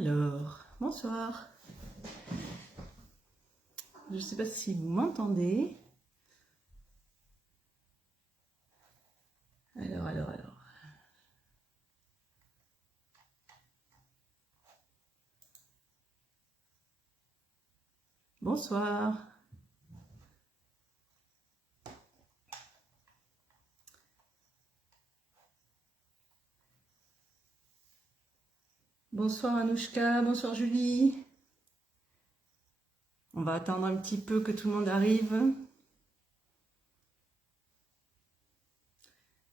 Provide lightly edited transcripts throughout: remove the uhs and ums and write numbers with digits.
Alors, bonsoir. Je ne sais pas si vous m'entendez. Alors. Bonsoir. Bonsoir Anouchka, bonsoir Julie. On va attendre un petit peu que tout le monde arrive.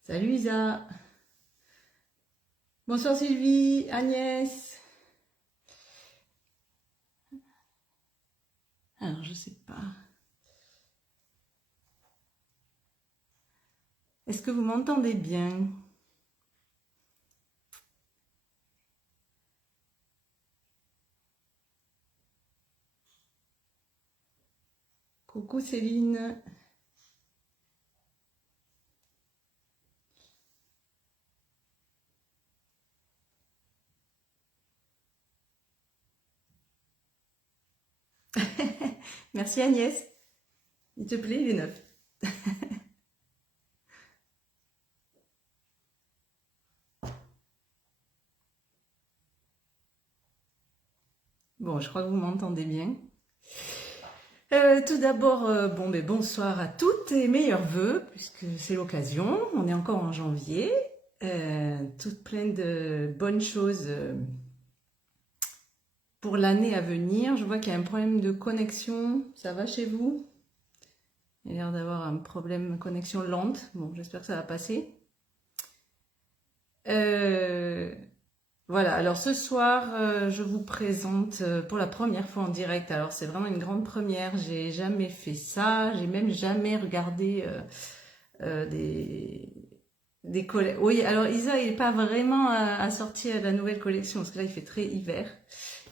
Salut Isa. Bonsoir Sylvie, Agnès. Alors, je sais pas. Est-ce que vous m'entendez bien? Coucou Céline. Merci Agnès. Il te plaît, il est neuf. Bon, je crois que vous m'entendez bien. Tout d'abord, bonsoir à toutes et meilleurs vœux, puisque c'est l'occasion. On est encore en janvier. Toutes pleines de bonnes choses pour l'année à venir. Je vois qu'il y a un problème de connexion. Ça va chez vous? Il y a l'air d'avoir un problème de connexion lente. Bon, j'espère que ça va passer. Voilà, alors ce soir, je vous présente pour la première fois en direct. Alors c'est vraiment une grande première, j'ai jamais fait ça, j'ai même jamais regardé des collections. Oui, alors Isa, il n'est pas vraiment à sortir la nouvelle collection, parce que là il fait très hiver.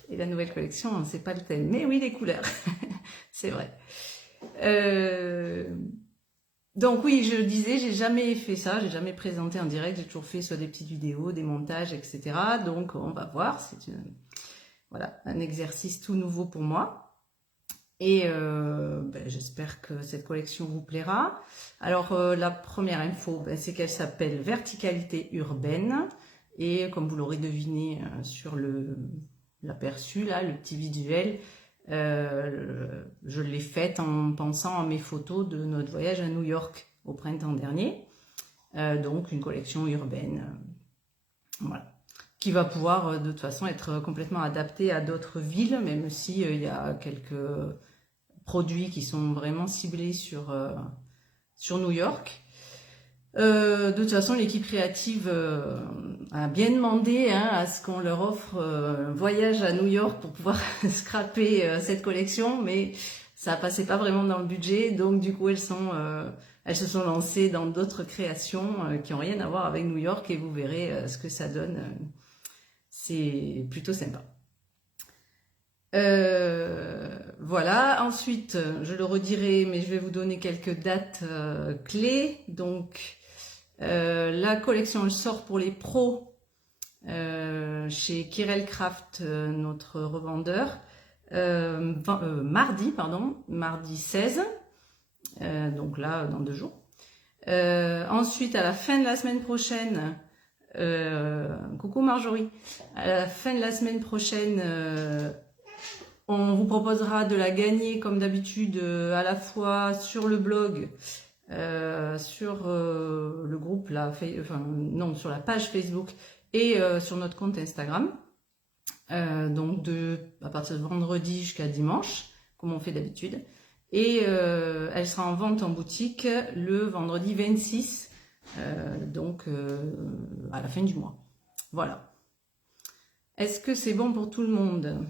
Et la nouvelle collection, c'est pas le thème. Mais oui, les couleurs, c'est vrai. Donc oui, je disais, j'ai jamais fait ça, j'ai jamais présenté en direct, j'ai toujours fait soit des petites vidéos, des montages, etc. Donc on va voir, c'est voilà, un exercice tout nouveau pour moi. Et j'espère que cette collection vous plaira. Alors la première info, c'est qu'elle s'appelle Verticalité urbaine. Et comme vous l'aurez deviné sur l'aperçu, là, le petit visuel, je l'ai faite en pensant à mes photos de notre voyage à New York au printemps dernier. Donc une collection urbaine, voilà, qui va pouvoir de toute façon être complètement adaptée à d'autres villes, même si il y a quelques produits qui sont vraiment ciblés sur New York. De toute façon, l'équipe créative a bien demandé à ce qu'on leur offre un voyage à New York pour pouvoir scraper cette collection, mais ça passait pas vraiment dans le budget, donc du coup elles se sont lancées dans d'autres créations qui n'ont rien à voir avec New York, et vous verrez ce que ça donne. C'est plutôt sympa. Voilà, ensuite, je le redirai, mais je vais vous donner quelques dates clés. Donc, la collection elle sort pour les pros chez Kirel Craft, notre revendeur, mardi 16, donc là, dans 2 jours. Ensuite, à la fin de la semaine prochaine, coucou Marjorie, à la fin de la semaine prochaine, on vous proposera de la gagner comme d'habitude à la fois sur le blog, sur le groupe là, sur la page Facebook et sur notre compte Instagram. Donc à partir de vendredi jusqu'à dimanche, comme on fait d'habitude. Et elle sera en vente en boutique le vendredi 26, donc à la fin du mois. Voilà. Est-ce que c'est bon pour tout le monde ?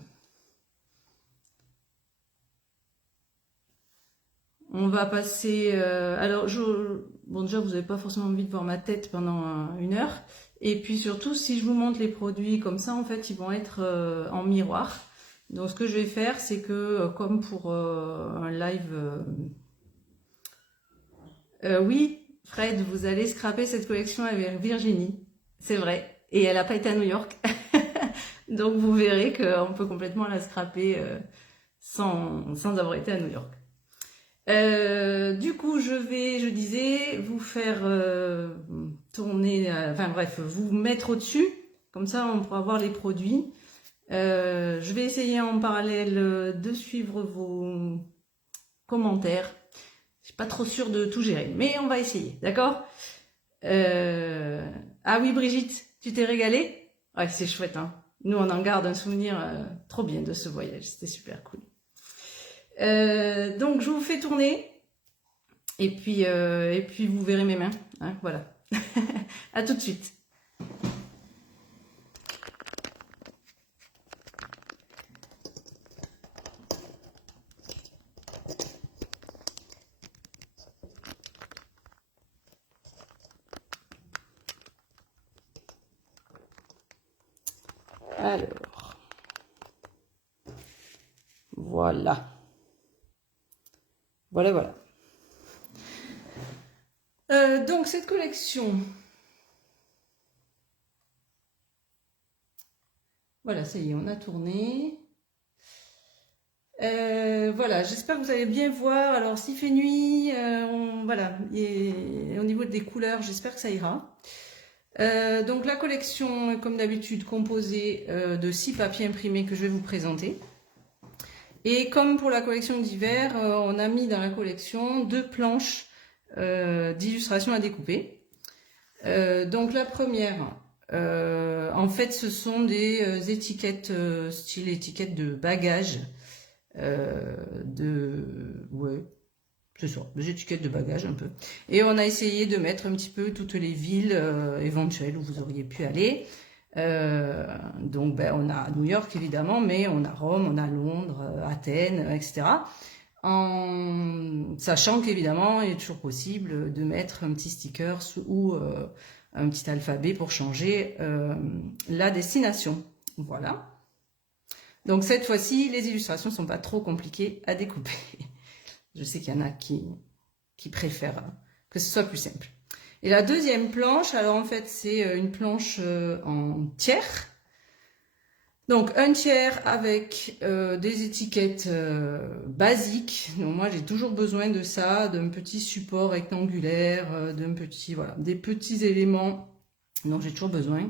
On va passer... alors, déjà, vous n'avez pas forcément envie de voir ma tête pendant 1 heure. Et puis surtout, si je vous montre les produits comme ça, en fait, ils vont être en miroir. Donc, ce que je vais faire, c'est que, comme pour un live... oui, Fred, vous allez scraper cette collection avec Virginie. C'est vrai. Et elle n'a pas été à New York. Donc vous verrez qu'on peut complètement la scraper sans avoir été à New York. Du coup, je disais, vous faire tourner, enfin bref, vous mettre au-dessus, comme ça on pourra voir les produits. Je vais essayer en parallèle de suivre vos commentaires. Je suis pas trop sûre de tout gérer, mais on va essayer, d'accord? Ah oui, Brigitte, tu t'es régalée? Ouais, c'est chouette, hein. Nous, on en garde un souvenir trop bien de ce voyage, c'était super cool. Donc, je vous fais tourner, et puis vous verrez mes mains, hein, voilà. À tout de suite. Alors, voilà. Voilà. Donc, cette collection, voilà, ça y est, on a tourné. Voilà, j'espère que vous allez bien voir. Alors, s'il fait nuit, voilà, et au niveau des couleurs, j'espère que ça ira. Donc, la collection est comme d'habitude composée de 6 papiers imprimés que je vais vous présenter. Et comme pour la collection d'hiver, on a mis dans la collection 2 planches d'illustrations à découper. Donc, la première, en fait, ce sont des étiquettes, style étiquette de bagages. Ouais, c'est ça, des étiquettes de bagages un peu. Et on a essayé de mettre un petit peu toutes les villes éventuelles où vous auriez pu aller. Donc on a New York évidemment, mais on a Rome, on a Londres, Athènes, etc. En sachant qu'évidemment, il est toujours possible de mettre un petit sticker ou un petit alphabet pour changer la destination. Voilà. Donc cette fois-ci, les illustrations ne sont pas trop compliquées à découper. Je sais qu'il y en a qui préfèrent que ce soit plus simple. Et la deuxième planche, alors en fait c'est une planche en tiers. Donc un tiers avec des étiquettes basiques. Donc moi j'ai toujours besoin de ça, d'un petit support rectangulaire, d'un petit, voilà, des petits éléments dont j'ai toujours besoin.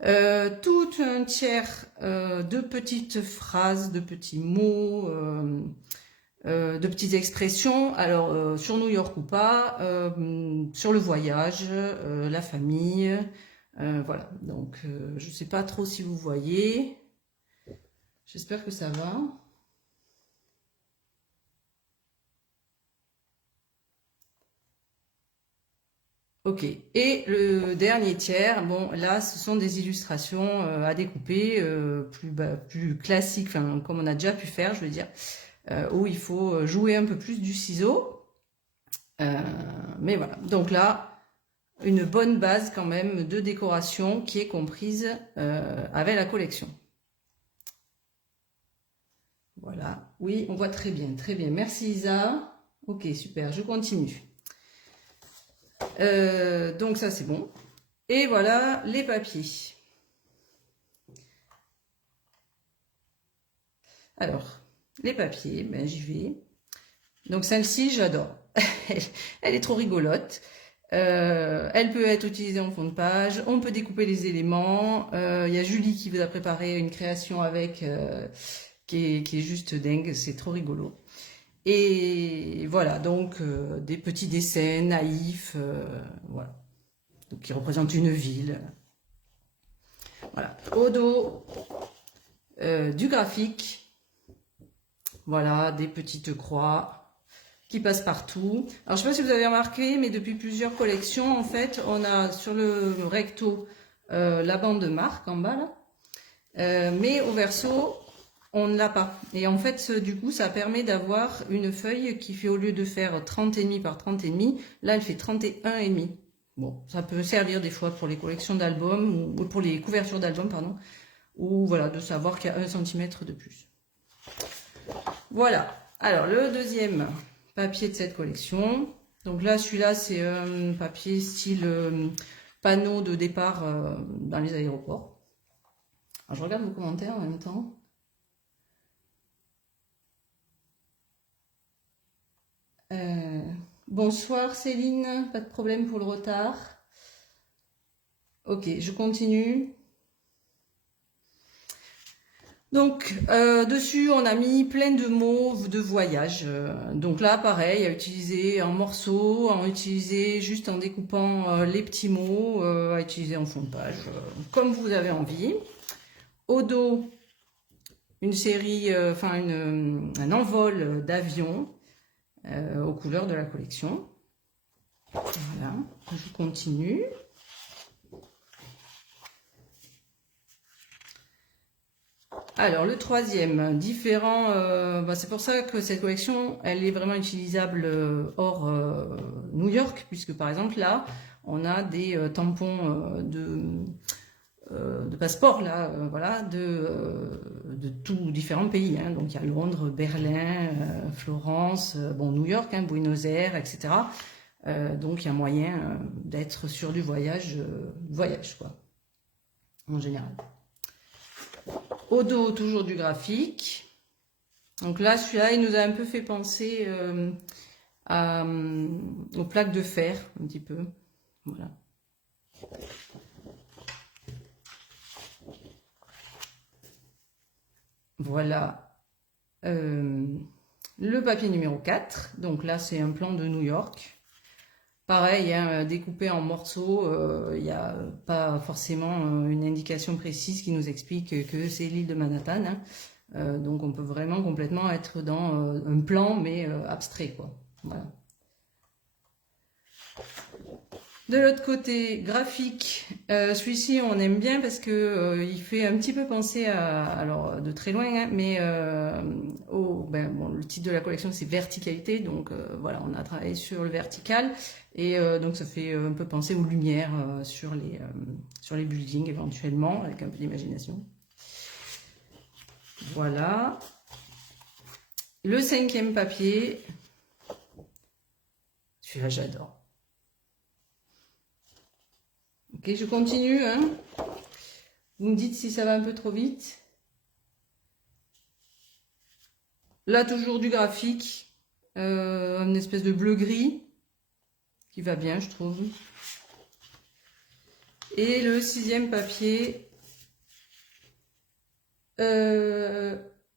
Tout un tiers de petites phrases, de petits mots, de petites expressions, alors sur New York ou pas, sur le voyage, la famille, voilà. Donc je ne sais pas trop si vous voyez, j'espère que ça va. Ok, et le dernier tiers, bon là ce sont des illustrations à découper, plus classiques, enfin comme on a déjà pu faire, je veux dire, où il faut jouer un peu plus du ciseau. Mais voilà, donc là, une bonne base quand même de décoration qui est comprise avec la collection. Voilà, oui, on voit très bien, merci Isa. Ok, super, je continue. Donc ça c'est bon. Et voilà les papiers. Alors, les papiers, ben j'y vais. Donc celle-ci, j'adore. Elle est trop rigolote. Elle peut être utilisée en fond de page. On peut découper les éléments. Il y a Julie qui vous a préparé une création avec qui est juste dingue. C'est trop rigolo. Et voilà, donc des petits dessins naïfs, voilà, donc, qui représentent une ville. Voilà, au dos du graphique, voilà, des petites croix qui passent partout. Alors, je ne sais pas si vous avez remarqué, mais depuis plusieurs collections, en fait, on a sur le recto la bande de marque en bas, là, mais au verso, on ne l'a pas. Et en fait, du coup, ça permet d'avoir une feuille qui fait, au lieu de faire 30,5 par 30,5, là, elle fait 31,5. Bon, ça peut servir des fois pour les collections d'albums, ou pour les couvertures d'albums, pardon, ou voilà, de savoir qu'il y a 1 cm de plus. Voilà. Alors, le deuxième papier de cette collection. Donc là, celui-là, c'est un papier style panneau de départ dans les aéroports. Alors, je regarde vos commentaires en même temps. Bonsoir Céline, pas de problème pour le retard. Ok, je continue. Donc, dessus, on a mis plein de mots de voyage. Donc là, pareil, à utiliser en morceaux, à utiliser juste en découpant les petits mots, à utiliser en fond de page, comme vous avez envie. Au dos, une série, un envol d'avion aux couleurs de la collection. Voilà, je continue. Alors le troisième, différent, c'est pour ça que cette collection, elle est vraiment utilisable hors New York, puisque par exemple là, on a des tampons de passeport là, voilà, de tous différents pays. Hein. Donc il y a Londres, Berlin, Florence, New York, hein, Buenos Aires, etc. Donc il y a moyen d'être sur du voyage quoi, en général. Au dos, toujours du graphique. Donc là, celui-là, il nous a un peu fait penser aux plaques de fer, un petit peu. Voilà. Voilà. Le papier numéro 4. Donc là, c'est un plan de New York. Pareil, hein, découpé en morceaux, il n'y a pas forcément une indication précise qui nous explique que c'est l'île de Manhattan. Hein. Donc on peut vraiment complètement être dans un plan, mais abstrait, quoi. Voilà. De l'autre côté, graphique, celui-ci on aime bien parce que il fait un petit peu penser à, alors de très loin, hein, mais le titre de la collection c'est verticalité, donc voilà, on a travaillé sur le vertical et donc ça fait un peu penser aux lumières sur les buildings éventuellement, avec un peu d'imagination. Voilà. Le cinquième papier, celui-là j'adore. Ok, je continue. Hein. Vous me dites si ça va un peu trop vite. Là, toujours du graphique. Une espèce de bleu-gris. Qui va bien, je trouve. Et le sixième papier.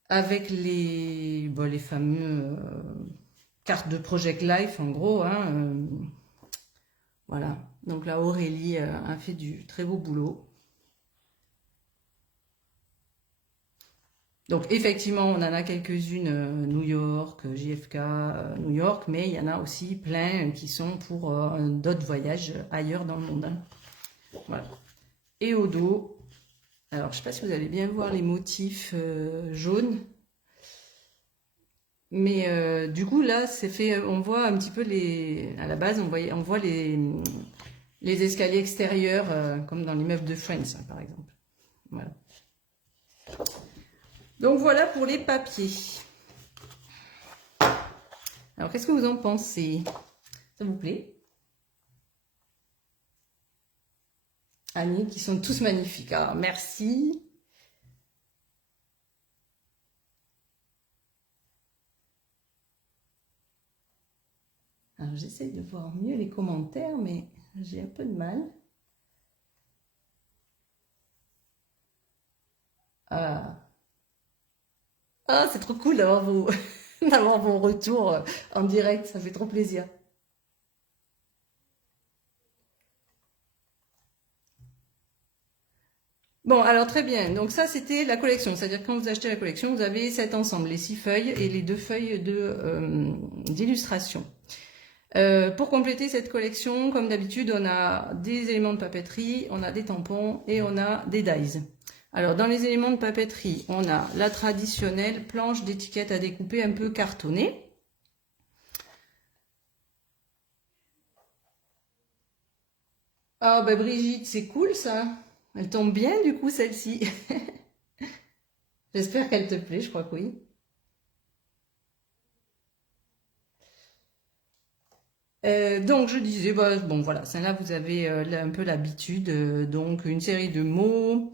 Avec les fameux cartes de Project Life, en gros. Hein, voilà. Donc là, Aurélie a fait du très beau boulot. Donc effectivement, on en a quelques-unes, New York, JFK, New York, mais il y en a aussi plein qui sont pour d'autres voyages ailleurs dans le monde. Hein. Voilà. Et au dos, alors je ne sais pas si vous allez bien voir les motifs jaunes, mais du coup là, c'est fait, on voit un petit peu à la base, on voit les escaliers extérieurs, comme dans l'immeuble de Friends, hein, par exemple. Voilà. Donc voilà pour les papiers. Alors qu'est-ce que vous en pensez? Ça vous plaît? Annie, qui sont tous magnifiques. Alors merci. Alors j'essaie de voir mieux les commentaires, mais j'ai un peu de mal. Ah, c'est trop cool d'avoir d'avoir vos retours en direct, ça fait trop plaisir. Bon, alors très bien. Donc ça, c'était la collection. C'est-à-dire quand vous achetez la collection, vous avez cet ensemble, les 6 feuilles et les 2 feuilles d'illustration. Pour compléter cette collection, comme d'habitude, on a des éléments de papeterie, on a des tampons et on a des dies. Alors, dans les éléments de papeterie, on a la traditionnelle planche d'étiquette à découper un peu cartonnée. Ah, bah Brigitte, c'est cool ça. Elle tombe bien du coup, celle-ci. J'espère qu'elle te plaît, je crois que oui. Donc je disais, bon voilà, celle-là vous avez un peu l'habitude, donc une série de mots,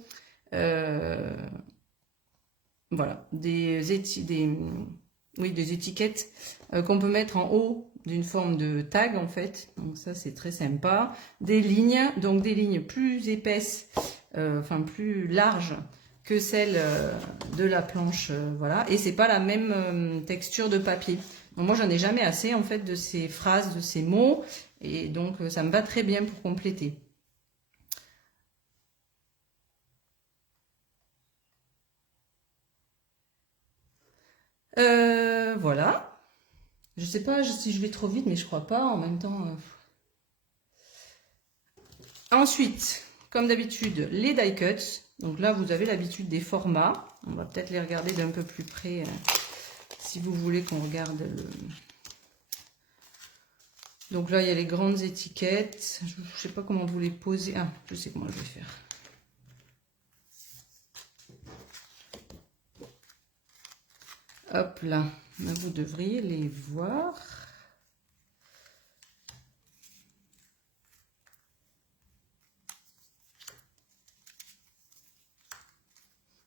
Voilà, des étiquettes qu'on peut mettre en haut d'une forme de tag en fait. Donc ça c'est très sympa. Des lignes, donc des lignes plus épaisses, enfin plus larges que celles de la planche, voilà. Et c'est pas la même texture de papier. Donc moi j'en ai jamais assez en fait de ces phrases, de ces mots, et donc ça me va très bien pour compléter. Voilà. Je sais pas si je vais trop vite, mais je crois pas. En même temps. Ensuite, comme d'habitude, les die cuts. Donc là, vous avez l'habitude des formats. On va peut-être les regarder d'un peu plus près si vous voulez qu'on regarde le. Donc là, il y a les grandes étiquettes. Je ne sais pas comment vous les poser. Ah, je sais comment je vais faire. Hop là, vous devriez les voir.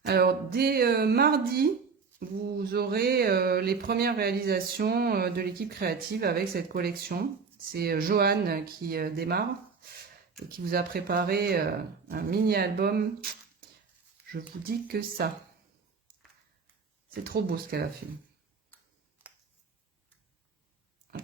Alors, dès mardi, vous aurez les premières réalisations de l'équipe créative avec cette collection. C'est Joanne qui démarre et qui vous a préparé un mini-album. Je vous dis que ça. C'est trop beau ce qu'elle a fait. Hop.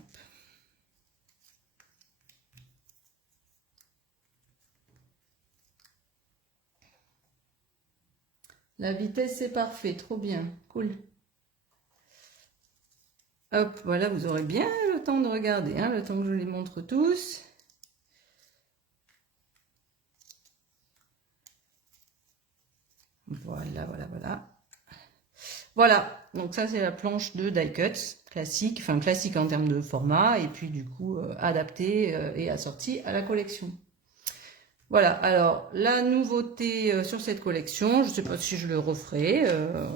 La vitesse, c'est parfait. Trop bien. Cool. Hop, voilà, vous aurez bien le temps de regarder, hein, le temps que je les montre tous. Voilà, voilà, voilà. Voilà, donc ça c'est la planche de die cuts classique, enfin classique en termes de format, et puis du coup adaptée et assortie à la collection. Voilà, alors la nouveauté sur cette collection, je ne sais pas si je le referai,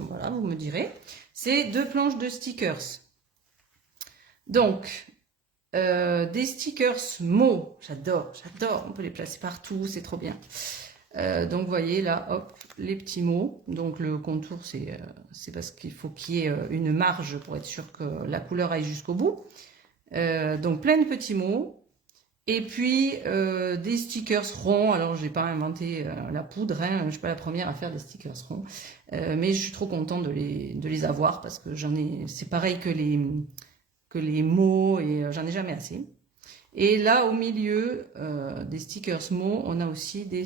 voilà, vous me direz, c'est 2 planches de stickers. Donc, des stickers mots, j'adore, on peut les placer partout, c'est trop bien. Donc vous voyez là, hop, les petits mots. Donc le contour, c'est parce qu'il faut qu'il y ait une marge pour être sûr que la couleur aille jusqu'au bout. Donc plein de petits mots. Et puis des stickers ronds. Alors j'ai pas inventé la poudre, hein, je suis pas la première à faire des stickers ronds. Mais je suis trop contente de les avoir parce que c'est pareil que les mots et j'en ai jamais assez. Et là, au milieu des stickers mots, on a aussi des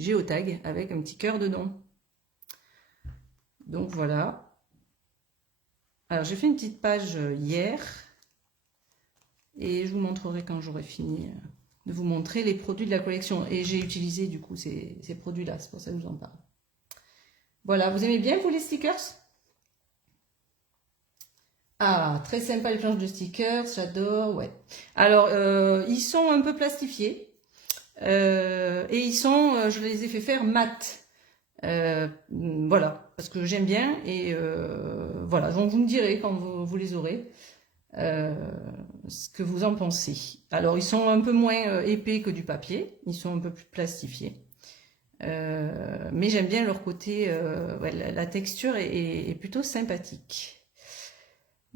géotags avec un petit cœur dedans. Donc voilà. Alors, j'ai fait une petite page hier. Et je vous montrerai quand j'aurai fini de vous montrer les produits de la collection. Et j'ai utilisé du coup ces produits-là, c'est pour ça que je vous en parle. Voilà, vous aimez bien vous les stickers ? Ah, très sympa les planches de stickers, j'adore, ouais. Alors, ils sont un peu plastifiés. Et ils sont, je les ai fait faire mat. Voilà, parce que j'aime bien. Et voilà, donc vous me direz quand vous les aurez ce que vous en pensez. Alors, ils sont un peu moins épais que du papier. Ils sont un peu plus plastifiés. Mais j'aime bien leur côté, ouais, la texture est plutôt sympathique.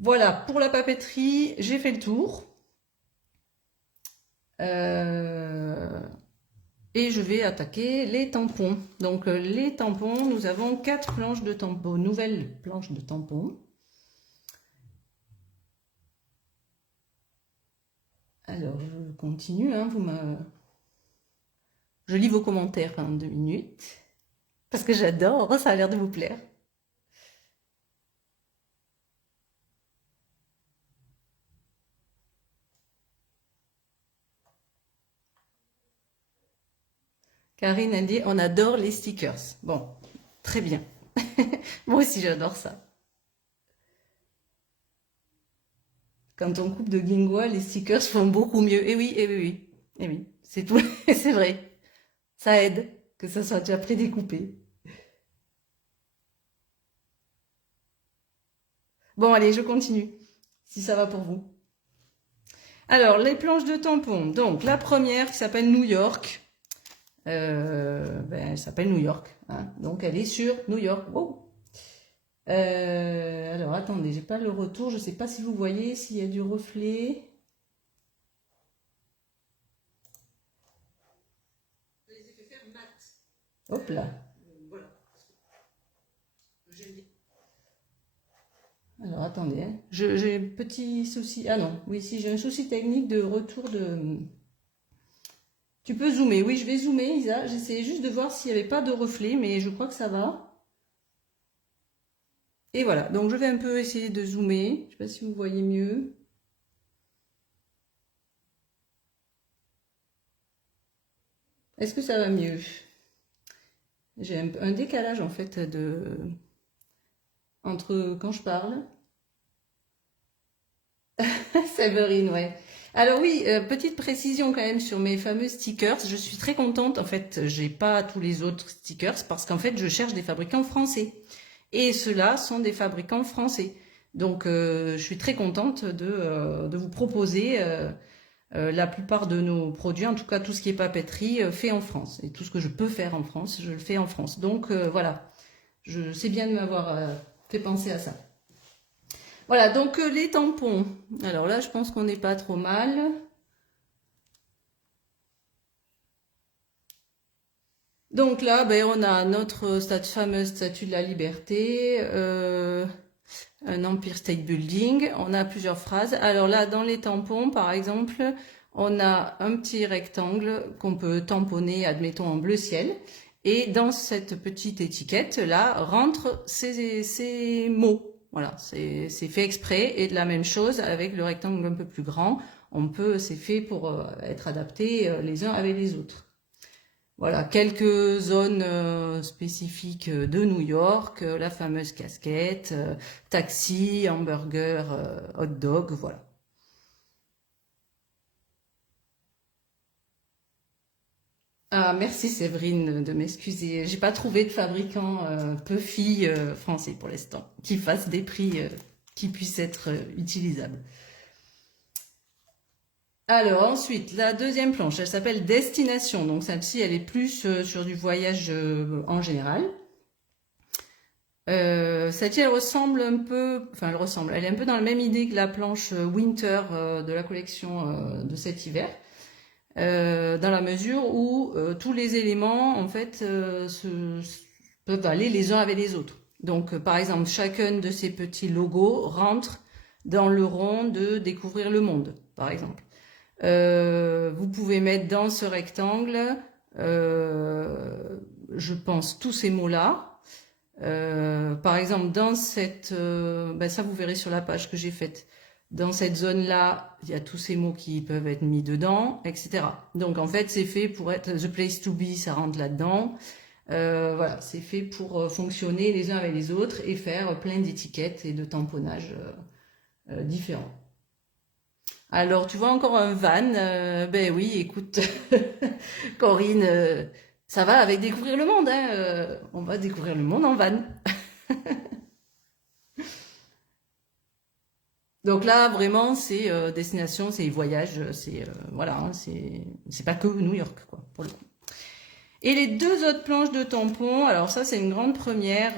Voilà, pour la papeterie, j'ai fait le tour. Et je vais attaquer les tampons. Donc les tampons, nous avons 4 planches de tampons, nouvelles planches de tampons. Alors, je continue, hein, je lis vos commentaires pendant 2 minutes. Parce que j'adore, ça a l'air de vous plaire. Karine a dit, on adore les stickers. Bon, très bien. Moi aussi, j'adore ça. Quand on coupe de guingois, les stickers font beaucoup mieux. Eh oui, eh oui, oui. Eh oui, c'est tout, c'est vrai. Ça aide que ça soit déjà prédécoupé. Bon, allez, je continue, si ça va pour vous. Alors, les planches de tampons. Donc, la première qui s'appelle New York. Elle s'appelle New York, hein. Donc elle est sur New York. Oh. Alors attendez, j'ai pas le retour, je sais pas si vous voyez s'il y a du reflet. Hop là. Alors attendez, hein. J'ai un petit souci. Ah non, oui, si j'ai un souci technique de retour de. Tu peux zoomer. Oui, je vais zoomer, Isa. J'essayais juste de voir s'il n'y avait pas de reflet, mais je crois que ça va. Et voilà, donc je vais un peu essayer de zoomer. Je ne sais pas si vous voyez mieux. Est-ce que ça va mieux? J'ai un décalage en fait entre quand je parle. Séverine, ouais. Alors oui, petite précision quand même sur mes fameux stickers. Je suis très contente. En fait, j'ai pas tous les autres stickers parce qu'en fait, je cherche des fabricants français. Et ceux-là sont des fabricants français. Donc, je suis très contente de vous proposer la plupart de nos produits, en tout cas tout ce qui est papeterie, fait en France. Et tout ce que je peux faire en France, je le fais en France. Donc, voilà, je sais bien de m'avoir fait penser à ça. Voilà, donc les tampons. Alors là, je pense qu'on n'est pas trop mal. Donc là, ben, on a notre fameuse statue de la liberté, un Empire State Building. On a plusieurs phrases. Alors là, dans les tampons, par exemple, on a un petit rectangle qu'on peut tamponner, admettons, en bleu ciel. Et dans cette petite étiquette-là, rentrent ces mots. Voilà, c'est fait exprès. Et de la même chose, avec le rectangle un peu plus grand, c'est fait pour être adapté les uns avec les autres. Voilà, quelques zones spécifiques de New York, la fameuse casquette, taxi, hamburger, hot dog, voilà. Ah, merci Séverine de m'excuser. J'ai pas trouvé de fabricant Puffy français pour l'instant qui fasse des prix qui puissent être utilisables. Alors ensuite, la deuxième planche, elle s'appelle Destination. Donc celle-ci, elle est plus sur du voyage en général. Celle-ci, elle ressemble un peu, enfin elle ressemble, elle est un peu dans la même idée que la planche Winter de la collection de cet hiver, dans la mesure où tous les éléments en fait peuvent aller les uns avec les autres. Donc par exemple, chacun de ces petits logos rentre dans le rond de découvrir le monde, par exemple. Vous pouvez mettre dans ce rectangle, je pense, tous ces mots-là. Par exemple, dans cette, ça vous verrez sur la page que j'ai faite. Dans cette zone-là, il y a tous ces mots qui peuvent être mis dedans, etc. Donc en fait, c'est fait pour être the place to be, ça rentre là-dedans. Voilà, c'est fait pour fonctionner les uns avec les autres et faire plein d'étiquettes et de tamponnages différents. Alors, tu vois encore un van. Ben oui, écoute, Corinne, ça va avec découvrir le monde, hein. On va découvrir le monde en van. Donc là, vraiment, c'est destination, c'est voyage, c'est voilà, hein, c'est pas que New York, quoi, pour le coup. Et les deux autres planches de tampons, alors ça, c'est une grande première.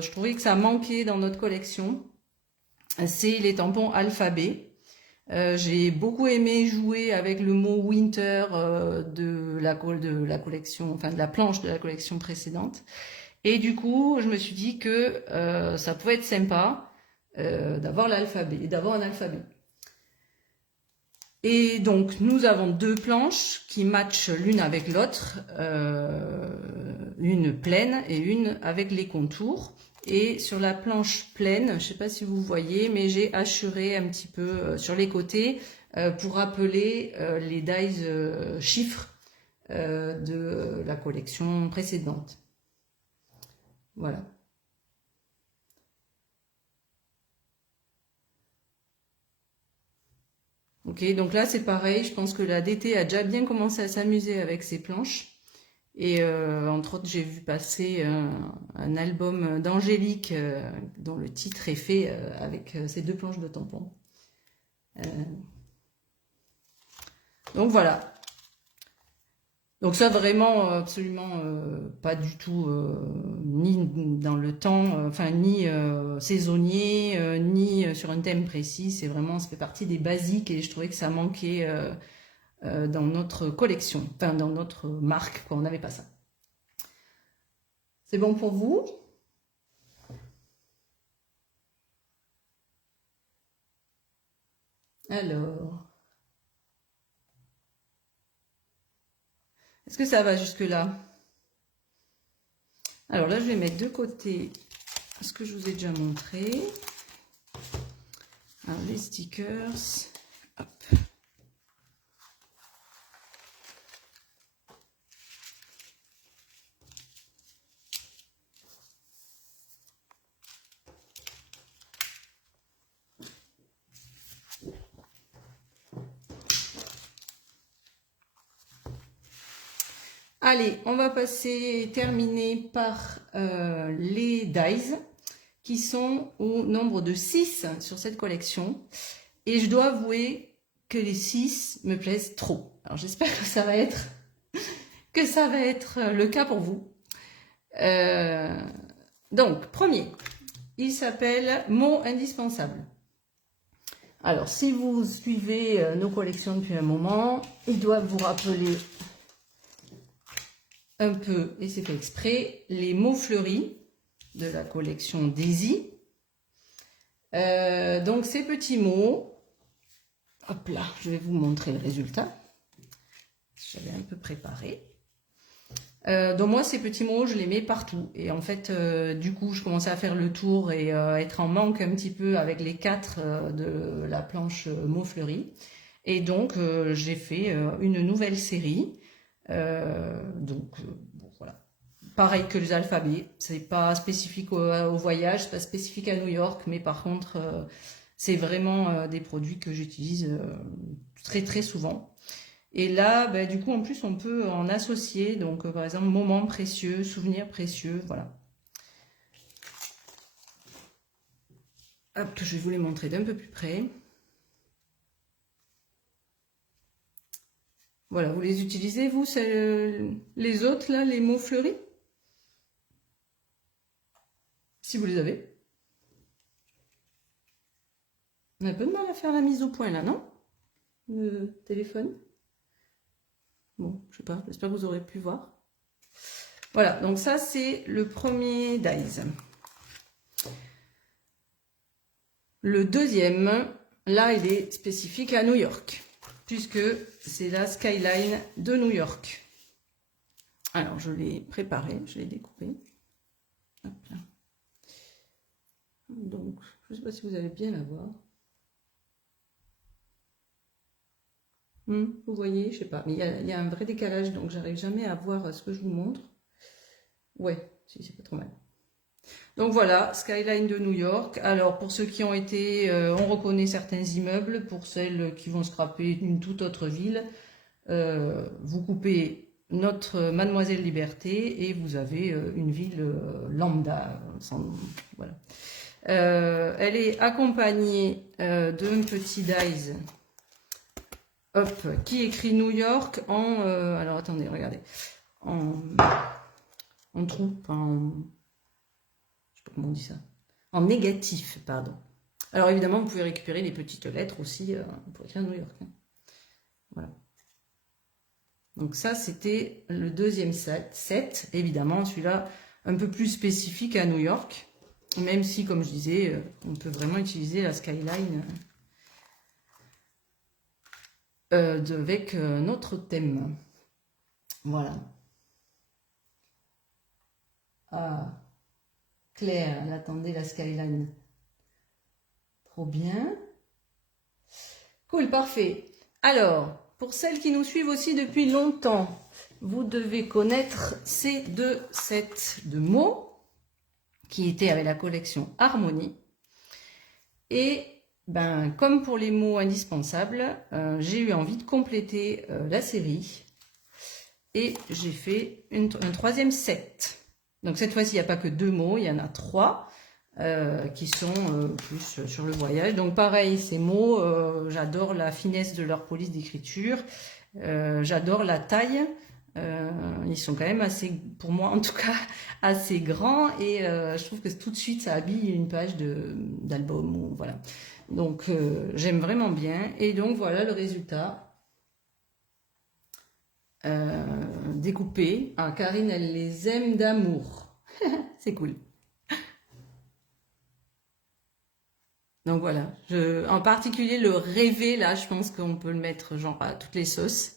Je trouvais que ça manquait dans notre collection. C'est les tampons alphabet. J'ai beaucoup aimé jouer avec le mot winter de la collection, enfin de la planche de la collection précédente. Et du coup, je me suis dit que ça pouvait être sympa d'avoir un alphabet. Et donc, nous avons deux planches qui matchent l'une avec l'autre, une pleine et une avec les contours. Et sur la planche pleine, je ne sais pas si vous voyez, mais j'ai hachuré un petit peu sur les côtés pour rappeler les dies chiffres de la collection précédente. Voilà. Ok, donc là c'est pareil, je pense que la DT a déjà bien commencé à s'amuser avec ses planches. Et entre autres, j'ai vu passer un album d'Angélique dont le titre est fait avec ces deux planches de tampons. Donc voilà. Donc ça vraiment absolument pas du tout ni dans le temps, enfin ni saisonnier, ni sur un thème précis. C'est vraiment, ça fait partie des basiques et je trouvais que ça manquait dans notre collection, enfin dans notre marque, quoi. On n'avait pas ça. C'est bon pour vous? Alors, est-ce que ça va jusque-là? Alors là, je vais mettre de côté ce que je vous ai déjà montré. Alors, les stickers. Hop. Allez, on va terminer par les dies qui sont au nombre de 6 sur cette collection. Et je dois avouer que les 6 me plaisent trop. Alors j'espère que ça va être le cas pour vous. Donc, premier, il s'appelle Mots indispensables. Alors, si vous suivez nos collections depuis un moment, ils doivent vous rappeler un peu, et c'est fait exprès, les mots fleuris de la collection Daisy. Donc ces petits mots, hop là, je vais vous montrer le résultat. J'avais un peu préparé. Donc moi ces petits mots, je les mets partout. Et en fait, du coup, je commençais à faire le tour et être en manque un petit peu avec les 4 de la planche mots fleuris. Et donc j'ai fait une nouvelle série. Bon, voilà. Pareil que les alphabets, c'est pas spécifique au voyage, c'est pas spécifique à New York, mais par contre, c'est vraiment des produits que j'utilise très très souvent. Et là, bah, du coup, en plus, on peut en associer, donc par exemple, moments précieux, souvenirs précieux, voilà. Hop, je vais vous les montrer d'un peu plus près. Voilà, vous les utilisez, vous, les autres, là, les mots fleuris? Si vous les avez. On a un peu de mal à faire la mise au point, là, non? Le téléphone. Bon, je sais pas, j'espère que vous aurez pu voir. Voilà, donc ça, c'est le premier dies. Le deuxième, là, il est spécifique à New York, puisque c'est la skyline de New York. Alors, je l'ai préparé, je l'ai découpé. Hop là. Donc, je ne sais pas si vous allez bien la voir. Vous voyez, je sais pas, mais il y a un vrai décalage, donc j'arrive jamais à voir ce que je vous montre. Ouais, si, c'est pas trop mal. Donc voilà, skyline de New York. Alors pour ceux qui ont été, on reconnaît certains immeubles. Pour celles qui vont scraper une toute autre ville, vous coupez notre Mademoiselle Liberté et vous avez une ville lambda. Voilà. Elle est accompagnée d'un petit dies, hop, qui écrit New York en, alors attendez, regardez, en trou, je sais pas comment on dit ça, en négatif, pardon. Alors évidemment, vous pouvez récupérer les petites lettres aussi pour écrire New York. Voilà. Donc ça, c'était le deuxième set. Évidemment, celui-là, un peu plus spécifique à New York. Même si, comme je disais, on peut vraiment utiliser la skyline avec notre thème. Voilà. Ah, Claire, elle attendait la skyline. Trop bien. Cool, parfait. Alors, pour celles qui nous suivent aussi depuis longtemps, vous devez connaître ces 2 sets de mots qui étaient avec la collection Harmonie. Et ben, comme pour les mots indispensables, j'ai eu envie de compléter la série et j'ai fait un 3e set. Donc cette fois-ci, il n'y a pas que 2 mots, il y en a 3 qui sont plus sur le voyage. Donc pareil, ces mots, j'adore la finesse de leur police d'écriture, j'adore la taille. Ils sont quand même assez, pour moi en tout cas, assez grands et je trouve que tout de suite ça habille une page d'album ou voilà. Donc j'aime vraiment bien et donc voilà le résultat découpé. Ah, Karine elle les aime d'amour, c'est cool. Donc voilà, en particulier le rêvé là, je pense qu'on peut le mettre genre à toutes les sauces.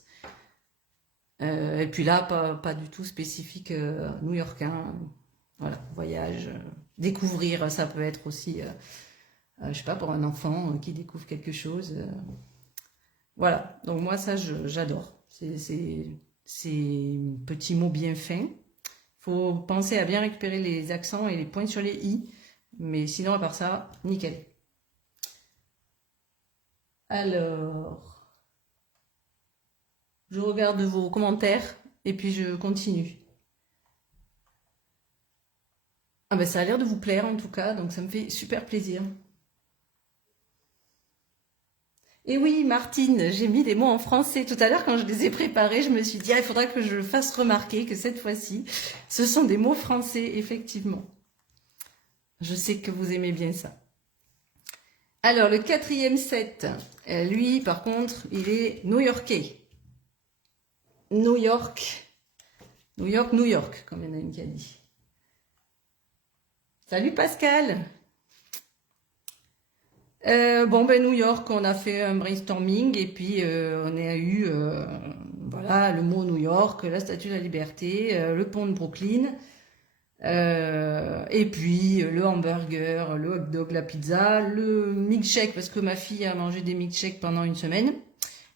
Et puis là, pas du tout spécifique new-yorkain. Voilà, voyage, découvrir, ça peut être aussi, je sais pas, pour un enfant qui découvre quelque chose. Voilà, donc moi ça, j'adore. Ces petits mots bien fins. Faut penser à bien récupérer les accents et les points sur les i. Mais sinon, à part ça, nickel. Alors, je regarde vos commentaires et puis je continue. Ah ben ça a l'air de vous plaire en tout cas, donc ça me fait super plaisir. Et oui, Martine, j'ai mis des mots en français. Tout à l'heure, quand je les ai préparés, je me suis dit, ah, il faudra que je fasse remarquer que cette fois-ci, ce sont des mots français, effectivement. Je sais que vous aimez bien ça. Alors, le quatrième set, lui, par contre, il est new-yorkais. New York. New York, New York, comme il y en a une qui a dit. Salut Pascal. Bon ben New York, on a fait un brainstorming et puis on a eu voilà le mot New York, la Statue de la Liberté, le pont de Brooklyn, et puis le hamburger, le hot dog, la pizza, le milkshake parce que ma fille a mangé des milkshakes pendant une semaine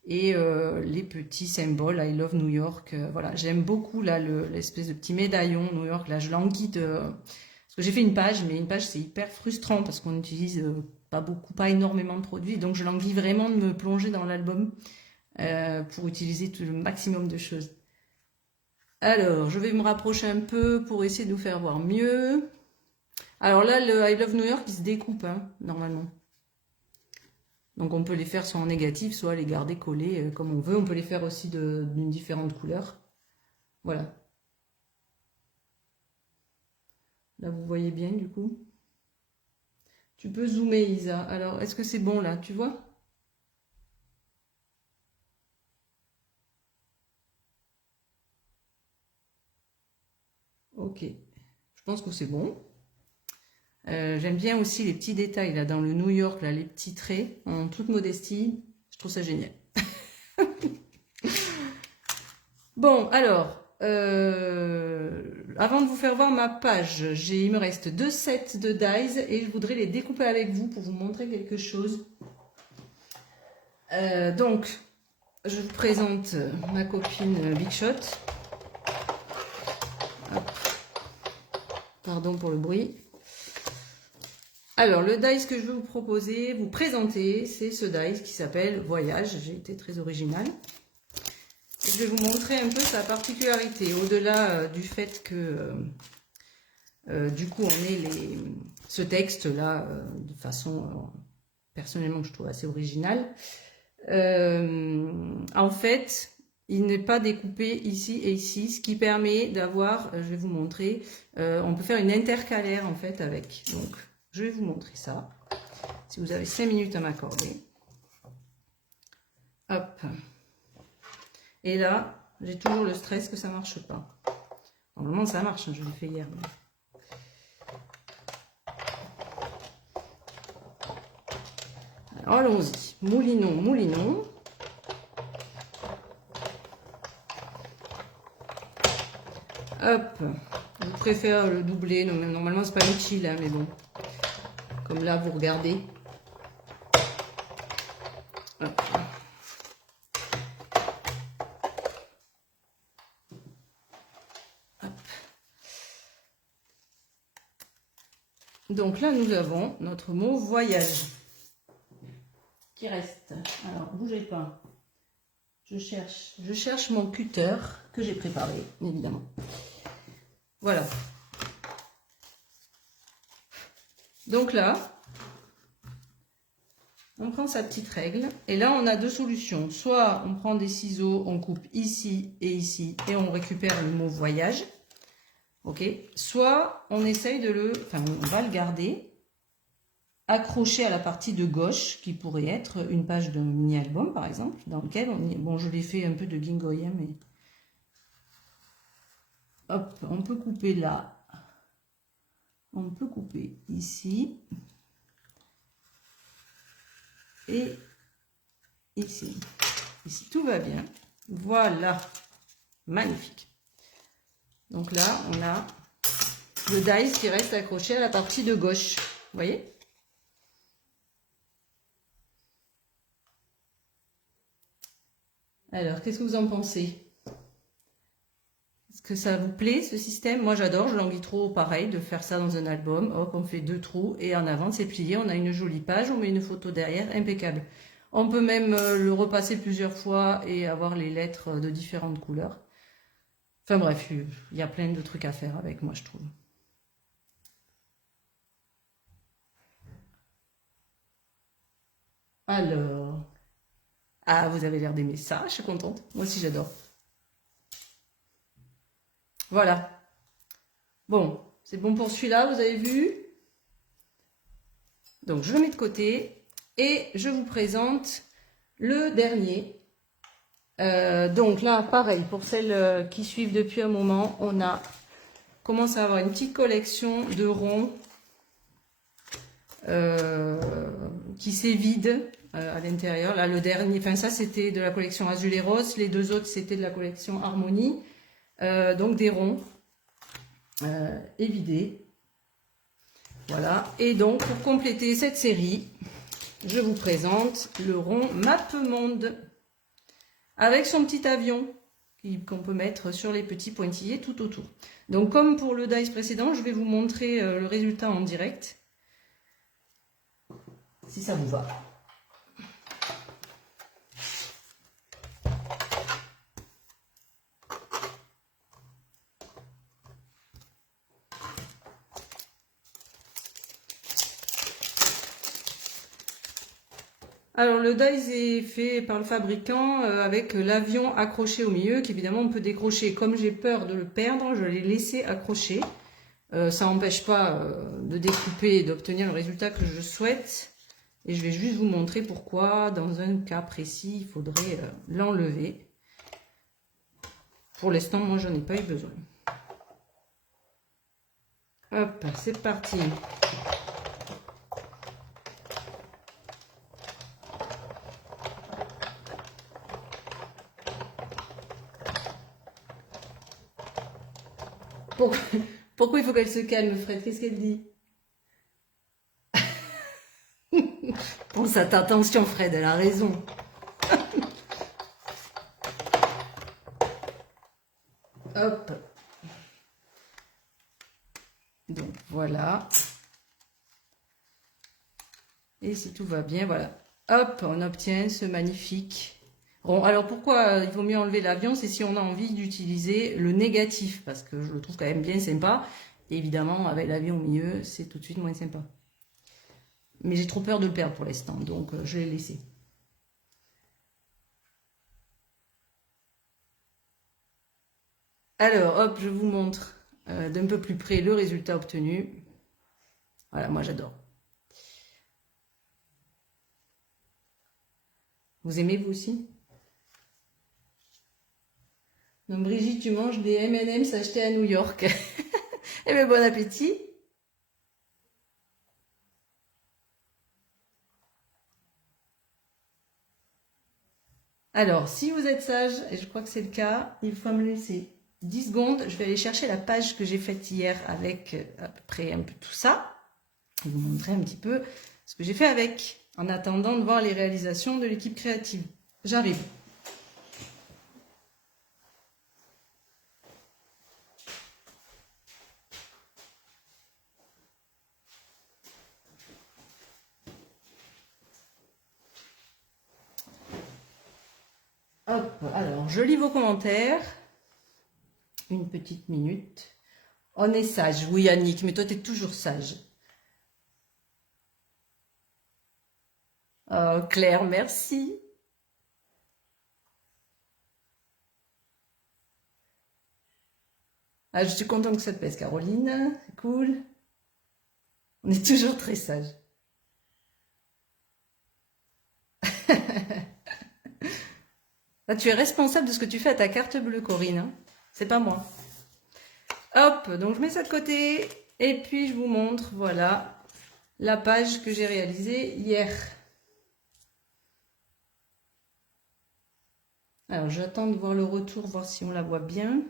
et les petits symboles I love New York. Voilà, j'aime beaucoup là l'espèce de petit médaillon New York. Là, je languis parce que j'ai fait une page, mais une page c'est hyper frustrant parce qu'on utilise pas beaucoup, pas énormément de produits. Donc je l'envie vraiment de me plonger dans l'album pour utiliser tout le maximum de choses. Alors, je vais me rapprocher un peu pour essayer de vous faire voir mieux. Alors là, le I Love New York, il se découpe, hein, normalement. Donc on peut les faire soit en négatif, soit les garder collés comme on veut. On peut les faire aussi d'une différente couleur. Voilà. Là, vous voyez bien, du coup. Tu peux zoomer, Isa. Alors, est-ce que c'est bon, là? Tu vois? Ok. Je pense que c'est bon. J'aime bien aussi les petits détails, là, dans le New York, là, les petits traits, en toute modestie. Je trouve ça génial. Bon, alors... avant de vous faire voir ma page, il me reste 2 sets de dies et je voudrais les découper avec vous pour vous montrer quelque chose. Donc, je vous présente ma copine Big Shot. Hop. Pardon pour le bruit. Alors, le dice que je veux vous proposer, vous présenter, c'est ce dice qui s'appelle Voyage. J'ai été très originale. Je vais vous montrer un peu sa particularité, au-delà du fait que, du coup, on ait ce texte-là de façon, personnellement, je trouve assez originale. En fait, il n'est pas découpé ici et ici, ce qui permet d'avoir, je vais vous montrer, on peut faire une intercalaire en fait avec. Donc, je vais vous montrer ça. Si vous avez 5 minutes à m'accorder. Hop. Et là, j'ai toujours le stress que ça ne marche pas. Normalement, ça marche, hein, je l'ai fait hier. Alors, allons-y. Moulinons, moulinons. Hop. Je préfère le doubler. Normalement, c'est pas utile, hein, mais bon. Comme là, vous regardez. Hop. Donc là, nous avons notre mot voyage qui reste. Alors, bougez pas. Je cherche mon cutter que j'ai préparé, évidemment. Voilà. Donc là, On prend sa petite règle. Et là, on a deux solutions. Soit on prend des ciseaux, on coupe ici et on récupère le mot voyage. Ok. Soit on essaye de le... Enfin, on va le garder accroché à la partie de gauche, qui pourrait être une page d'un mini-album, par exemple, dans lequel on... Bon, je l'ai fait un peu de Gingoya, mais... Hop, on peut couper là. On peut couper ici. Et ici. Ici, tout va bien. Voilà. Magnifique. Donc là, on a le dice qui reste accroché à la partie de gauche. Vous voyez? Alors, qu'est-ce que vous en pensez? Est-ce que ça vous plaît, ce système? Moi, j'adore. Je l'envie trop, pareil, de faire ça dans un album. Hop, on fait 2 trous et en avant, c'est plié. On a une jolie page. On met une photo derrière. Impeccable. On peut même le repasser plusieurs fois et avoir les lettres de différentes couleurs. Enfin bref, il y a plein de trucs à faire avec, moi, je trouve. Alors... Ah, vous avez l'air d'aimer ça, je suis contente. Moi aussi, j'adore. Voilà. Bon, c'est bon pour celui-là, vous avez vu? Donc, je le mets de côté et je vous présente le dernier. Donc là, pareil, pour celles qui suivent depuis un moment, on a commencé à avoir une petite collection de ronds qui s'évide à l'intérieur. Là, le dernier, enfin ça, c'était de la collection Azul et Rose. Les deux autres, c'était de la collection Harmonie. Donc des ronds évidés. Voilà. Et donc, pour compléter cette série, je vous présente le rond Mappemonde avec son petit avion qu'on peut mettre sur les petits pointillés tout autour. Donc, comme pour le dice précédent, je vais vous montrer le résultat en direct, si ça vous va. Alors le dice est fait par le fabricant avec l'avion accroché au milieu, qu'évidemment on peut décrocher. Comme j'ai peur de le perdre, je l'ai laissé accroché. Ça n'empêche pas de découper et d'obtenir le résultat que je souhaite. Et je vais juste vous montrer pourquoi, dans un cas précis, il faudrait l'enlever. Pour l'instant, moi, j'en ai pas eu besoin. Hop, c'est parti. Pourquoi il faut qu'elle se calme, Fred? Qu'est-ce qu'elle dit? Pense à ta attention, Fred, elle a raison. Hop. Donc, voilà. Et si tout va bien, voilà. Hop, on obtient ce magnifique rond. Alors, pourquoi il vaut mieux enlever l'avion? C'est si on a envie d'utiliser le négatif, parce que je le trouve quand même bien sympa. Et évidemment, avec l'avion au milieu, c'est tout de suite moins sympa. Mais j'ai trop peur de le perdre pour l'instant, donc je l'ai laissé. Alors, hop, je vous montre d'un peu plus près le résultat obtenu. Voilà, moi j'adore. Vous aimez vous aussi? Donc Brigitte, tu manges des M&M's achetés à New York. Eh bien, bon appétit! Alors, si vous êtes sage, et je crois que c'est le cas, il faut me laisser 10 secondes. Je vais aller chercher la page que j'ai faite hier avec à peu près un peu tout ça. Je vais vous montrer un petit peu ce que j'ai fait avec, en attendant de voir les réalisations de l'équipe créative. J'arrive. Hop, alors je lis vos commentaires. Une petite minute. On est sage, oui Yannick, mais toi tu es toujours sage. Oh, Claire, merci. Ah, je suis contente que ça te plaise, Caroline. C'est cool. On est toujours très sages. Là, tu es responsable de ce que tu fais à ta carte bleue, Corinne, hein. C'est pas moi. Hop, donc je mets ça de côté. Et puis, je vous montre, voilà, la page que j'ai réalisée hier. Alors, j'attends de voir le retour, voir si on la voit bien.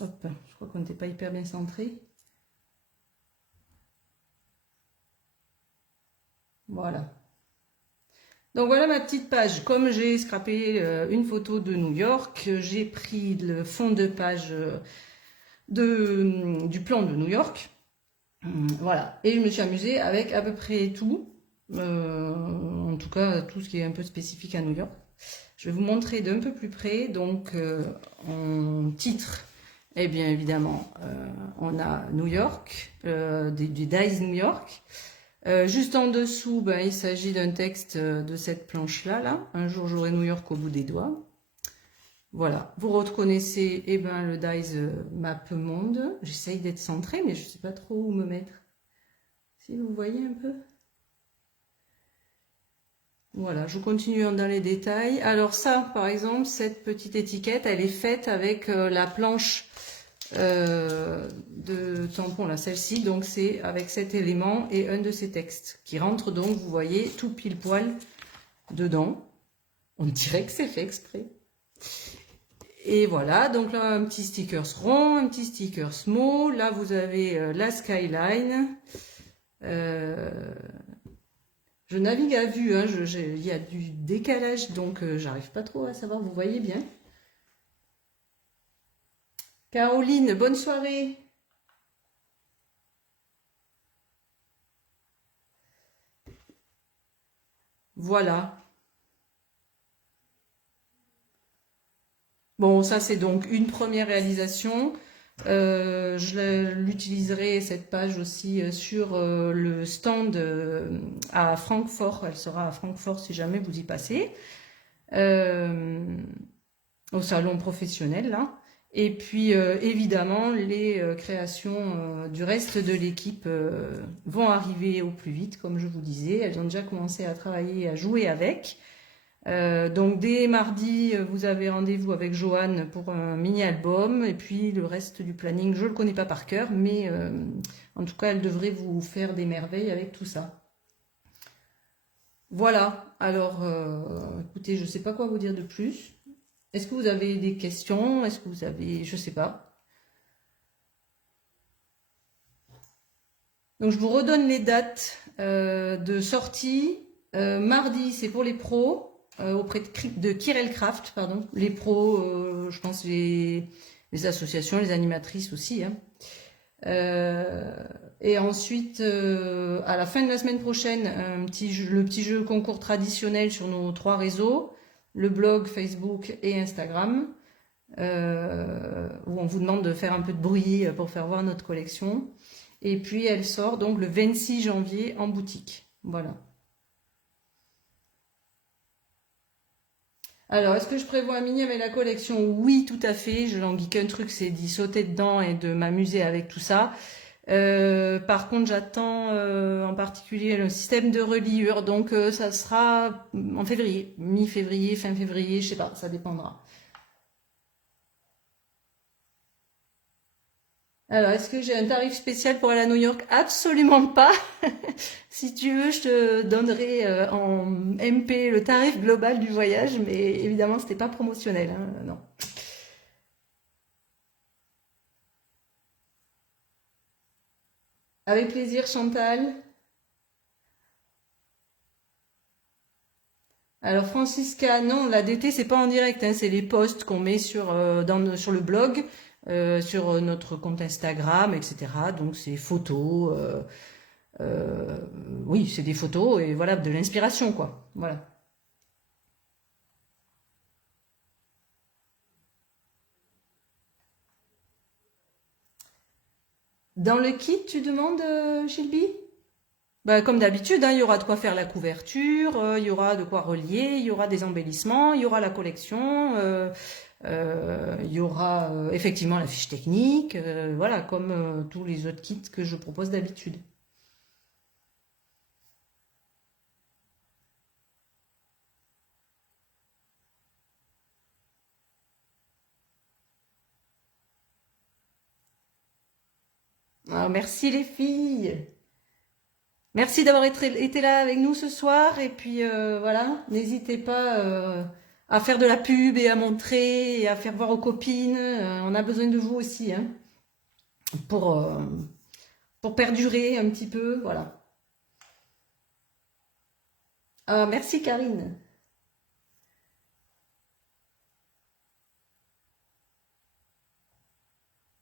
Hop, je crois qu'on n'était pas hyper bien centré. Voilà. Donc voilà ma petite page. Comme j'ai scrappé une photo de New York, j'ai pris le fond de page du plan de New York. Voilà. Et je me suis amusée avec à peu près tout. En tout cas, tout ce qui est un peu spécifique à New York. Je vais vous montrer d'un peu plus près. Donc, en titre, eh bien évidemment, on a New York, du Dice New York. Juste en dessous, ben, il s'agit d'un texte de cette planche-là. Là. Un jour, j'aurai New York au bout des doigts. Voilà. Vous reconnaissez eh ben, le Dice Map Monde. J'essaye d'être centrée, mais je ne sais pas trop où me mettre. Si vous voyez un peu. Voilà, je continue dans les détails. Alors ça, par exemple, cette petite étiquette, elle est faite avec la planche de tampon, là, celle-ci. Donc c'est avec cet élément et un de ces textes qui rentre donc, vous voyez, tout pile poil dedans. On dirait que c'est fait exprès. Et voilà, donc là, un petit sticker rond, un petit sticker small. Là, vous avez la skyline. Je navigue à vue, hein, il y a du décalage, donc j'arrive pas trop à savoir, vous voyez bien. Caroline, bonne soirée. Voilà. Bon, ça c'est donc une première réalisation. Je l'utiliserai, cette page aussi, sur le stand à Francfort. Elle sera à Francfort si jamais vous y passez. Au salon professionnel, là. Et puis, évidemment, les créations du reste de l'équipe vont arriver au plus vite, comme je vous disais. Elles ont déjà commencé à travailler, à jouer avec. Donc, dès mardi, vous avez rendez-vous avec Joanne pour un mini-album. Et puis, le reste du planning, je ne le connais pas par cœur, mais en tout cas, elle devrait vous faire des merveilles avec tout ça. Voilà. Alors, écoutez, je ne sais pas quoi vous dire de plus. Est-ce que vous avez des questions? Est-ce que vous avez... Je sais pas. Donc, je vous redonne les dates de sortie. Mardi, c'est pour les pros, auprès de Kirel Craft, pardon. Les pros, je pense les associations, les animatrices aussi, hein. Et ensuite, à la fin de la semaine prochaine, le petit jeu concours traditionnel sur nos 3 réseaux, le blog, Facebook et Instagram, où on vous demande de faire un peu de bruit pour faire voir notre collection. Et puis elle sort donc le 26 janvier en boutique. Voilà. Alors, est-ce que je prévois un mini avec la collection? Oui, tout à fait. Je languis qu'un truc, c'est d'y sauter dedans et de m'amuser avec tout ça. Par contre, j'attends en particulier le système de reliure, donc ça sera en février, mi-février, fin février, je sais pas, ça dépendra. Alors, est-ce que j'ai un tarif spécial pour aller à New York? Absolument pas. Si tu veux, je te donnerai en MP le tarif global du voyage, mais évidemment, c'était pas promotionnel, hein, non. Avec plaisir, Chantal. Alors Francisca, non, la DT c'est pas en direct, hein, c'est les posts qu'on met sur, sur le blog, sur notre compte Instagram, etc. Donc c'est photos, euh, oui, c'est des photos et voilà, de l'inspiration quoi. Voilà. Dans le kit, tu demandes, Shelby? Bah, comme d'habitude, hein, il y aura de quoi faire la couverture, il y aura de quoi relier, il y aura des embellissements, il y aura la collection, il y aura effectivement la fiche technique, voilà, comme tous les autres kits que je propose d'habitude. Ah, merci les filles. Merci d'avoir été là avec nous ce soir. Et puis voilà, n'hésitez pas à faire de la pub et à montrer et à faire voir aux copines. On a besoin de vous aussi hein, pour, euh, pour perdurer un petit peu. Voilà. Ah, merci Karine.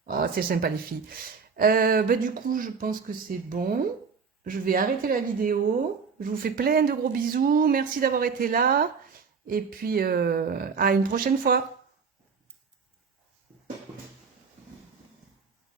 Ah, c'est sympa les filles. Bah, du coup, je pense que c'est bon. Je vais arrêter la vidéo. Je vous fais plein de gros bisous. Merci d'avoir été là. Et puis à une prochaine fois.